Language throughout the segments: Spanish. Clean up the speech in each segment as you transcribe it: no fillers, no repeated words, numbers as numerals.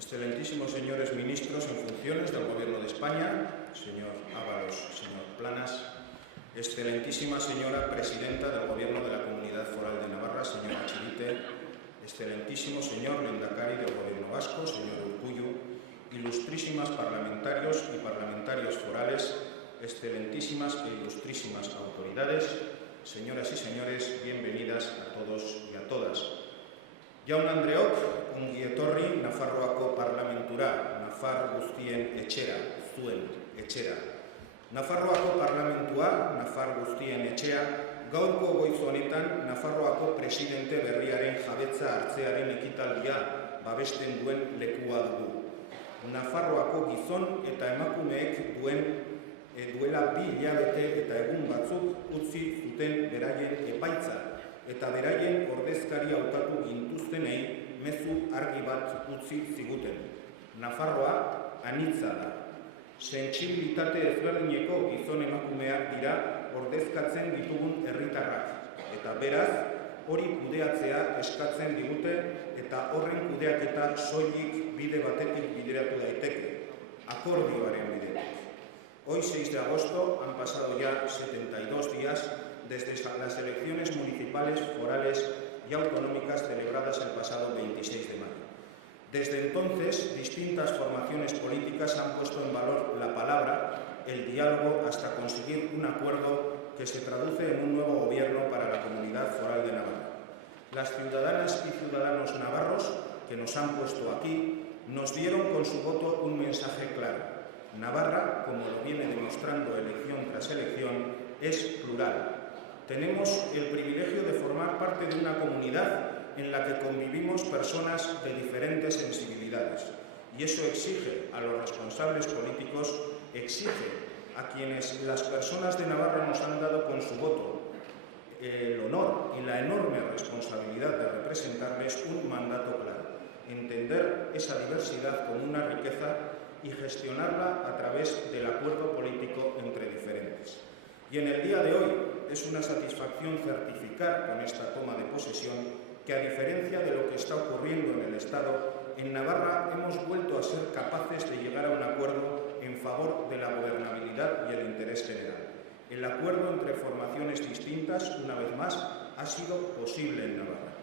excelentísimos señores ministros en funciones del Gobierno de España, señor Ábalos, señor Planas, excelentísima señora presidenta del Gobierno de la Comunidad Foral de Navarra, señora Chivite, excelentísimo señor Lehendakari del Gobierno Vasco, señor Urkullu, ilustrísimas parlamentarios y parlamentarias forales, excelentísimas e ilustrísimas autoridades, señoras y señores, bienvenidas a todos y a todas. Jaun Andreok, ongi etorri Nafarroako parlamentura, Nafar guztien etxera, zuen etxera. Nafarroako parlamentua, Nafar guztien etxea, gaurko goiz honetan Nafarroako presidente berriaren jabetza hartzearen ekitaldia babesten duen lekua dugu. Nafarroako gizon eta emakumeek duela 2 hilabete eta egun batzuk utzi zuten beraien epaitza eta beraien ordezkari hautatu gintuztenei mezu argi bat utzi ziguten. Nafarroa anitza da. Sentsibilitate ezberdineko gizon emakumeak dira ordezkatzen ditugun herritarrak eta beraz hori kudeatzea eskatzen digute eta horren kudeaketa soilik bide batetik bideratu daiteke, akordioaren bidetik. Hoy, 6 de agosto, han pasado ya 72 días desde las elecciones municipales, forales y autonómicas celebradas el pasado 26 de mayo. Desde entonces, distintas formaciones políticas han puesto en valor la palabra, el diálogo, hasta conseguir un acuerdo que se traduce en un nuevo gobierno para la Comunidad Foral de Navarra. Las ciudadanas y ciudadanos navarros que nos han puesto aquí nos dieron con su voto un mensaje claro. Navarra, como lo viene demostrando elección tras elección, es plural. Tenemos el privilegio de formar parte de una comunidad en la que convivimos personas de diferentes sensibilidades. Y eso exige a los responsables políticos, exige a quienes las personas de Navarra nos han dado con su voto el honor y la enorme responsabilidad de representarles un mandato claro. Entender esa diversidad como una riqueza y gestionarla a través del acuerdo político entre diferentes. Y en el día de hoy es una satisfacción certificar con esta toma de posesión que, a diferencia de lo que está ocurriendo en el Estado, en Navarra hemos vuelto a ser capaces de llegar a un acuerdo en favor de la gobernabilidad y el interés general. El acuerdo entre formaciones distintas, una vez más, ha sido posible en Navarra.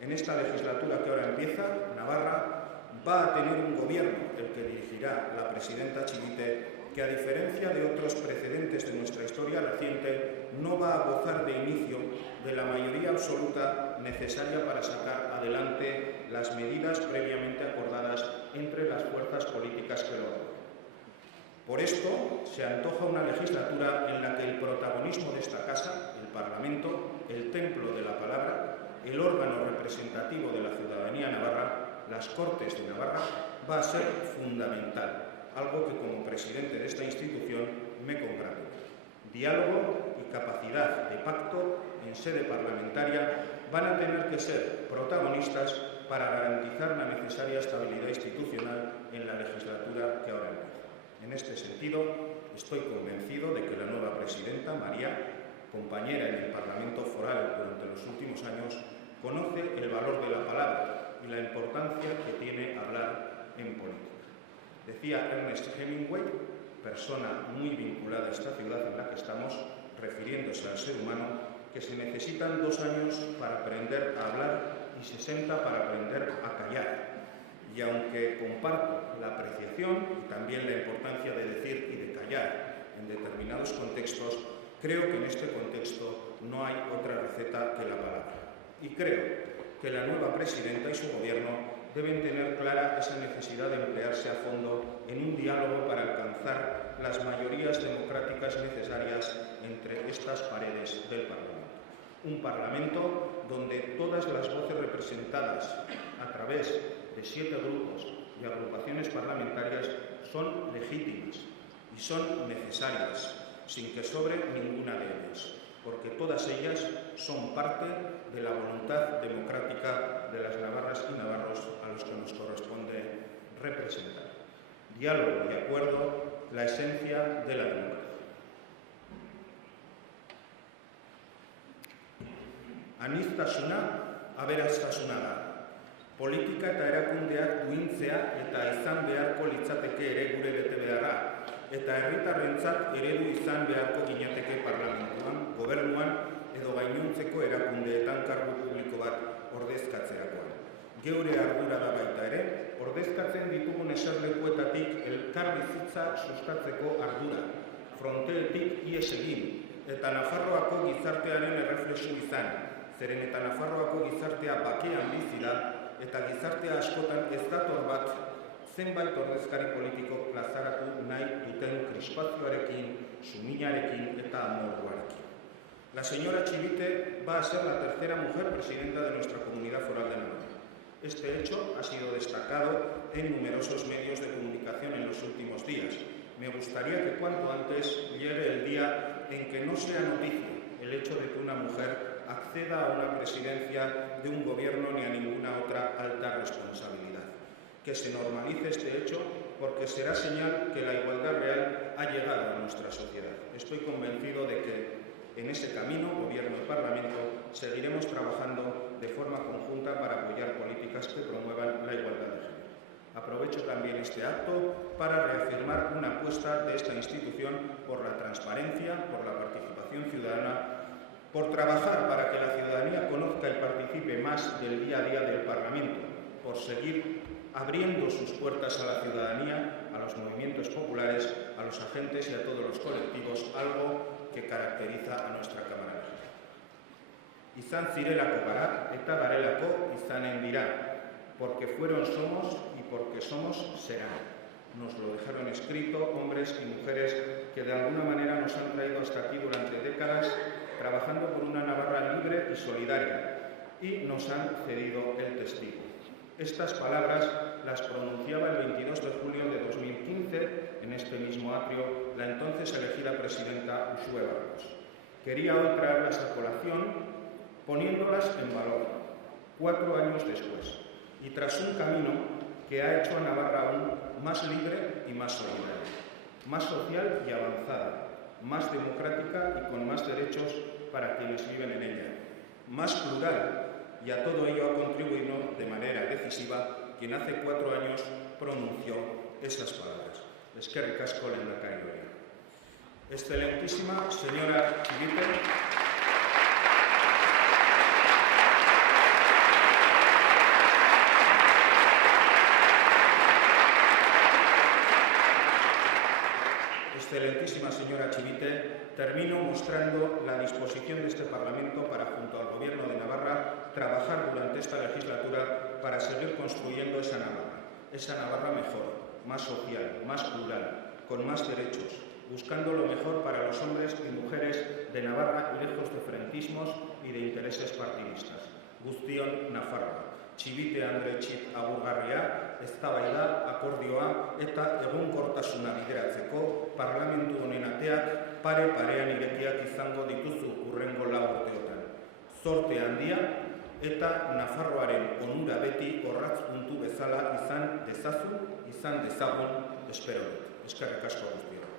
En esta legislatura que ahora empieza, Navarra va a tener un gobierno, el que dirigirá la presidenta Chivite, que, a diferencia de otros precedentes de nuestra historia reciente, no va a gozar de inicio de la mayoría absoluta necesaria para sacar adelante las medidas previamente acordadas entre las fuerzas políticas que lo rodean. Por esto, se antoja una legislatura en la que el protagonismo de esta casa, el Parlamento, el templo de la palabra, el órgano representativo de la ciudadanía navarra, las Cortes de Navarra, va a ser fundamental, algo que como presidente de esta institución me congratulo. Diálogo y capacidad de pacto en sede parlamentaria van a tener que ser protagonistas para garantizar la necesaria estabilidad institucional en la legislatura que ahora empieza. En este sentido, estoy convencido de que la nueva presidenta, María, compañera en el Parlamento Foral durante los últimos años, conoce el valor de la palabra y la importancia que tiene hablar en política. Decía Ernest Hemingway, persona muy vinculada a esta ciudad en la que estamos, refiriéndose al ser humano, que se necesitan 2 años para aprender a hablar y 60 para aprender a callar. Y aunque comparto la apreciación y también la importancia de decir y de callar en determinados contextos, creo que en este contexto no hay otra receta que la palabra. Y creo que la nueva presidenta y su gobierno deben tener clara esa necesidad de emplearse a fondo en un diálogo para alcanzar las mayorías democráticas necesarias entre estas paredes del Parlamento. Un Parlamento donde todas las voces representadas a través de 7 grupos y agrupaciones parlamentarias son legítimas y son necesarias, sin que sobre ninguna de ellas, porque todas ellas son parte de la voluntad democrática de las navarras y navarros a los que nos corresponde representar. Diálogo y acuerdo, la esencia de la democracia. Aniztasuna, aberastasuna da. Politika eta erakundeak duintzea izatea eta izan beharko litzateke ere gure betebeharra, eta herritarrentzat eredu izan beharko ginateke parlamentuan, gobernuan edo gainontzeko erakundeetan kargu publiko bat ordezkatzerakoan. Geure ardura da baita ere, ordezkatzen ditugun eserlekuetatik elkarbizitza sustatzeko ardura, fronteetik ihes egin, eta Nafarroako gizartearen erreflexio izan, zeren eta Nafarroako gizartea bakean bizi da, eta gizartea askotan ez dator bat zenbait ordezkari politiko plazaratu nahi duten krispazioarekin, suminarekin eta amorruarekin. La señora Chivite va a ser la tercera mujer presidenta de nuestra Comunidad Foral de Navarra. Este hecho ha sido destacado en numerosos medios de comunicación en los últimos días. Me gustaría que cuanto antes llegue el día en que no sea noticia el hecho de que una mujer acceda a una presidencia de un gobierno ni a ninguna otra alta responsabilidad. Que se normalice este hecho porque será señal que la igualdad real ha llegado a nuestra sociedad. Estoy convencido de que en ese camino, Gobierno y Parlamento, seguiremos trabajando de forma conjunta para apoyar políticas que promuevan la igualdad de género. Aprovecho también este acto para reafirmar una apuesta de esta institución por la transparencia, por la participación ciudadana, por trabajar para que la ciudadanía conozca y participe más del día a día del Parlamento, por seguir abriendo sus puertas a la ciudadanía, a los movimientos populares, a los agentes y a todos los colectivos, algo que caracteriza a nuestra Cámara Legislativa. Izan zirelako gara eta garelako izanen dira, porque fueron somos y porque somos serán. Nos lo dejaron escrito hombres y mujeres que de alguna manera nos han traído hasta aquí durante décadas, trabajando por una Navarra libre y solidaria, y nos han cedido el testigo. Estas palabras las pronunciaba el 22 de julio de 2015 en este mismo atrio la entonces elegida presidenta Uxue Barkos. Quería hoy traerlas a colación poniéndolas en valor, 4 años después, y tras un camino que ha hecho a Navarra aún más libre y más solidaria, más social y avanzada, más democrática y con más derechos para quienes viven en ella, más plural, y a todo ello ha contribuido de manera decisiva quien hace 4 años pronunció esas palabras. Eskerrik asko, lehendakari Oria. Excelentísima señora Chivite, Excelentísima señora Chivite, termino mostrando la disposición de este Parlamento para, junto al Gobierno de Navarra, trabajar durante esta legislatura para seguir construyendo esa Navarra mejor, más social, más plural, con más derechos, buscando lo mejor para los hombres y mujeres de Navarra y lejos de frentismos y de intereses partidistas. Guztion Nafarroa. Chivite Andretxit agurgarria, eztabaida, akordioa eta egonkortasuna bideratzeko parlamentu honen ateak pare-parean irekiak izango dituzu hurrengo 4 urteotan. Zorte handia eta Nafarroaren onura beti orratz puntu bezala izan dezazu, izan dezagun, espero dut. Eskerrik asko guztiok.